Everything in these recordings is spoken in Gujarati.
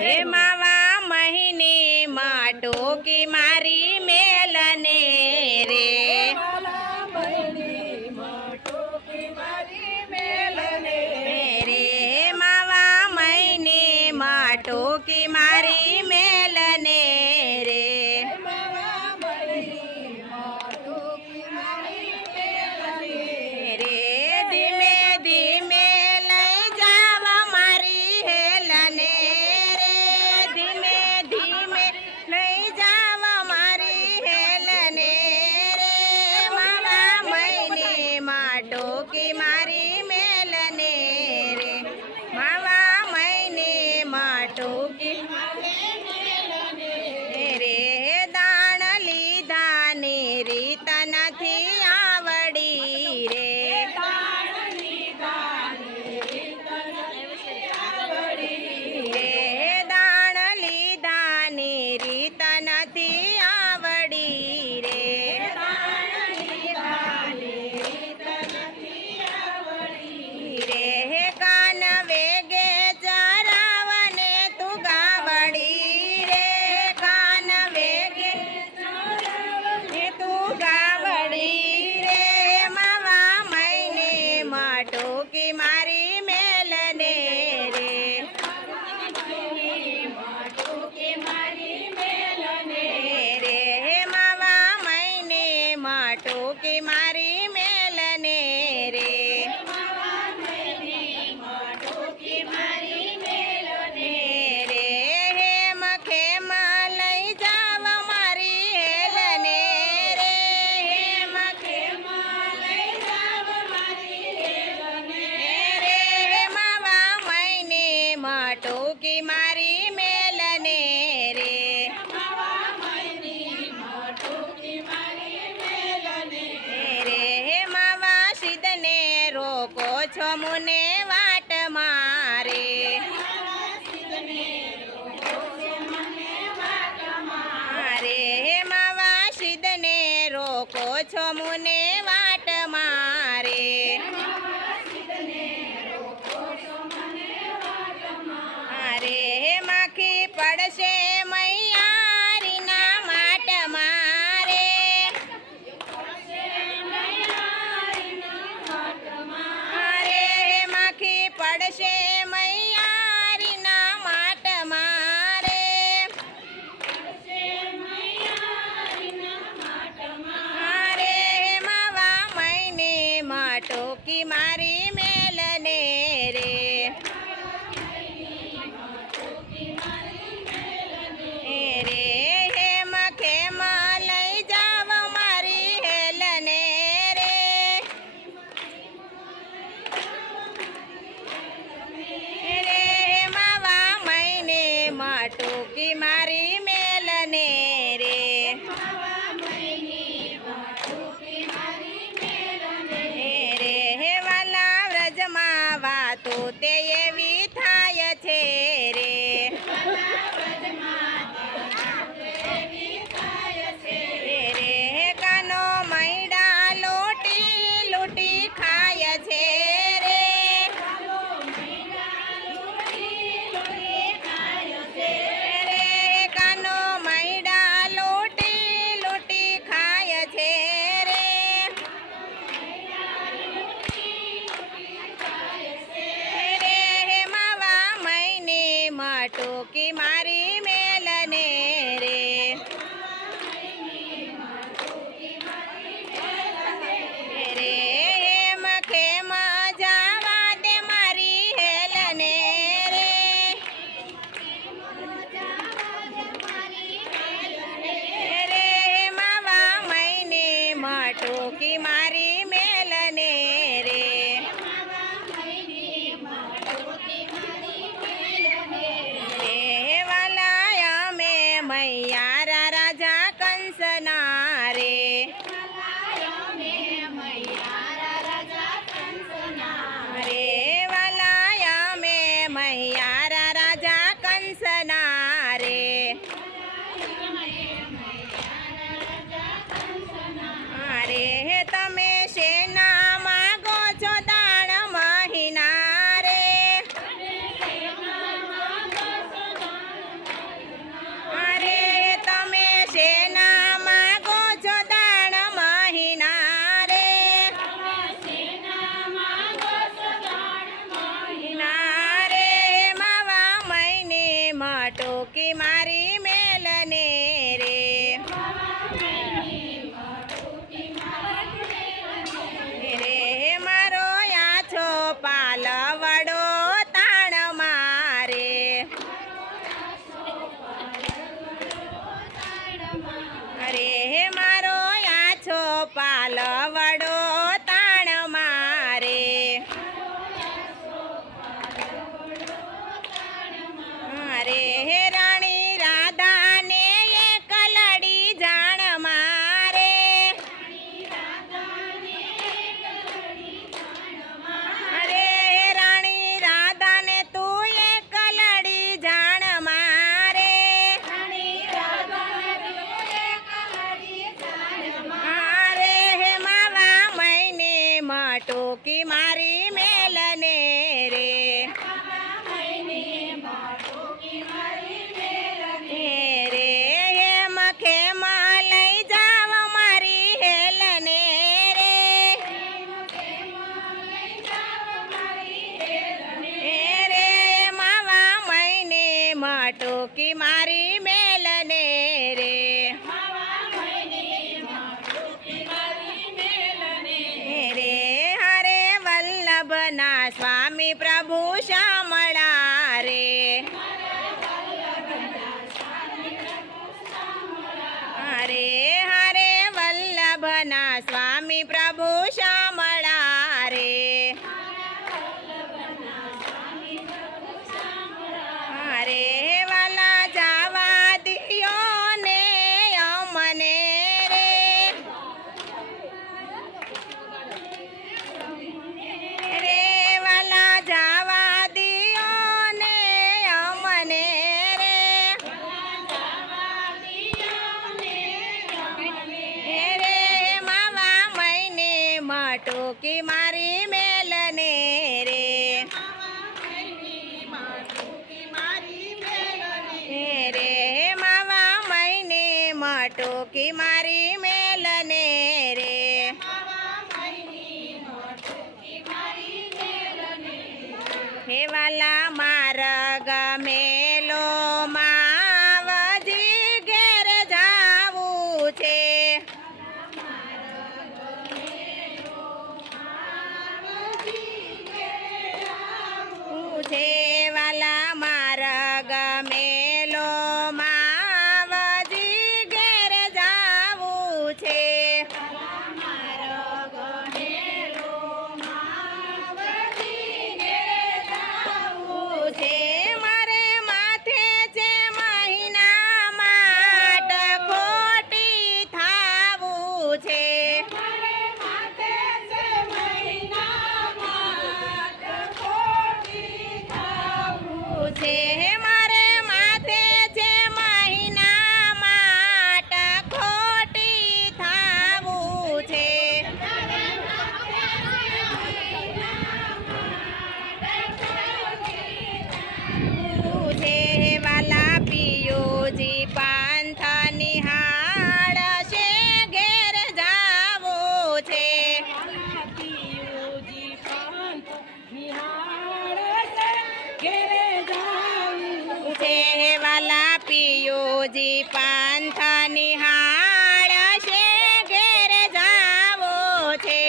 हे मावा महीने माटो की मारी मेलने रे रे मावा महीने माटो की मारी मेलने रे रे धीमे धीमे लई जाव मारी हेलने रे धीमे धीमे लई जाव मारी हेलने रे मावा महीने माटो की मारी मेलने रे मावा महीने माटो की रे दाण लीधा ने રીત નથી આવડી રે રે દાણ લીધાની રીત નથી આવડી રે રે કાન વેગે ચરાવને તું ગાવડી રે કાન વેગે તું ગાવડી રે માવા મહીને માટો કી મારી મેલને રે રે માવા મહીને માટો કી મારી મેલને રે રે હેમ ખેમ લઈ જાવ મારી હેલને રે હેમ ખેમ લઈ જાવ મારી હેલને રે માવા મહીને માટો કી મારી મેલને રે રે માવા સિદ્ધને રોકો છો મુને વાટ મારે રે માવા સિદ્ધને રોકો છો મુને વાટ મારે રે માખી પડશે મૈયારીના માટ મારે રે માખી પડશે મૈયારીના માટ મારે રે માવા મહીને માટો કી મારી મેલને રે રે હેમ ખેમ લઈ જાવ મારી હેલને રે રે માવા મહીને માટો કી મારી મેલને રે રે વાલા વ્રજમાં વાતો તે એવી થાય છે રે રે કાનો મૈડા લોટી લૂટી ખાય છે રે રે કાનો મૈડા લોટી લૂટી ખાય છે રે રે માવા મહીને માટો કી મારી મેલને રે રે હેમ ખેમ જાવા દે મારી હેલને રે રે માવા મહીને માટો કી મારી મેલને રે રે વાલા અમે મૈયારા રાજા કંસના રે રે વાલા અમે મૈયારા રાજા કંસના રે રે તમે માટુકી મારી મેલને રે રે હેમ ખેમ લઈ જાવ મારી હેલને રે રે માવા મહિને માટુકી મારી મેલને રે રે હરે વલ્લભના સ્વામી પ્રભુ શામળા રે હરે હરે વલ્લભના સ્વામી પ્રભુ શામળા રે હરે વાલા જાવા દિયો ને અમને રે રે વાલા જાવા દિયો ને અમને રે રે માવા મહિને માટુકી મારી મેલને રે રે માવા મહિને માટુકી મારી મેલને રે હે વાલા મારા ગમેલો માવજી ઘેર જાવું છે છે વાલા મારા ગમેલો માવજી ઘેર જાવું છે છે મારે માથે છે મહિના માટ ખોટી થાવું છે છે મારે માથે છે મહિના માટ ખોટી થાવું છે છે વાલા પિયુજી પાંથ નિહાળ છે ઘેર જાવો છે છે વાલા પિયુજી પાંથ નિહાળ છે ઘેર જાવો છે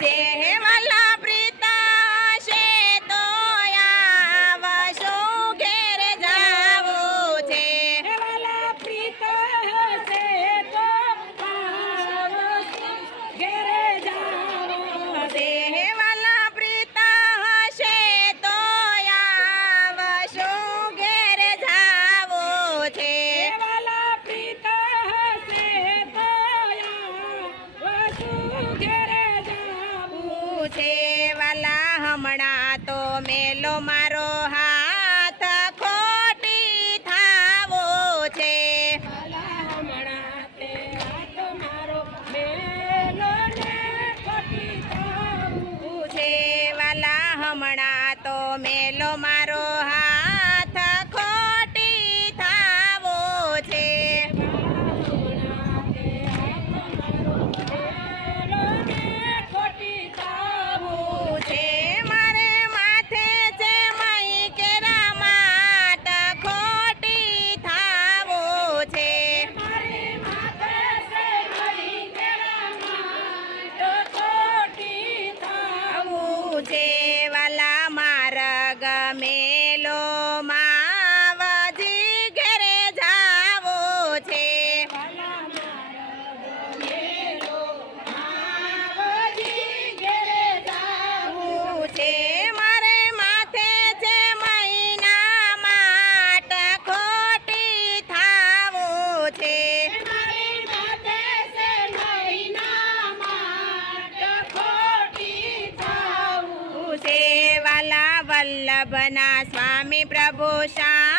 છે વાલા પ્રીતા છે તો આવશો ઘેર જાવો છે છે વાલા પ્રીતા હશે તો આવશો ઘેર જાવો છે છે વાલા હમણાં તો મેલો મારો હાથ ખોટી થાવો છે છે વાલા હમણાં તો મેલો મારો હાથ ખોટી થાવો છે છે મારે માથે છે મહી કેરા માટ ખોટી થાવો છે છે વાલા મારા ગમેલો માવજી ઘેરે જાવો છે છે મારે માથે છે મહિના માટ ખોટી થાવો છે છે વાલા વલ્લભના સ્વામી પ્રભુ શા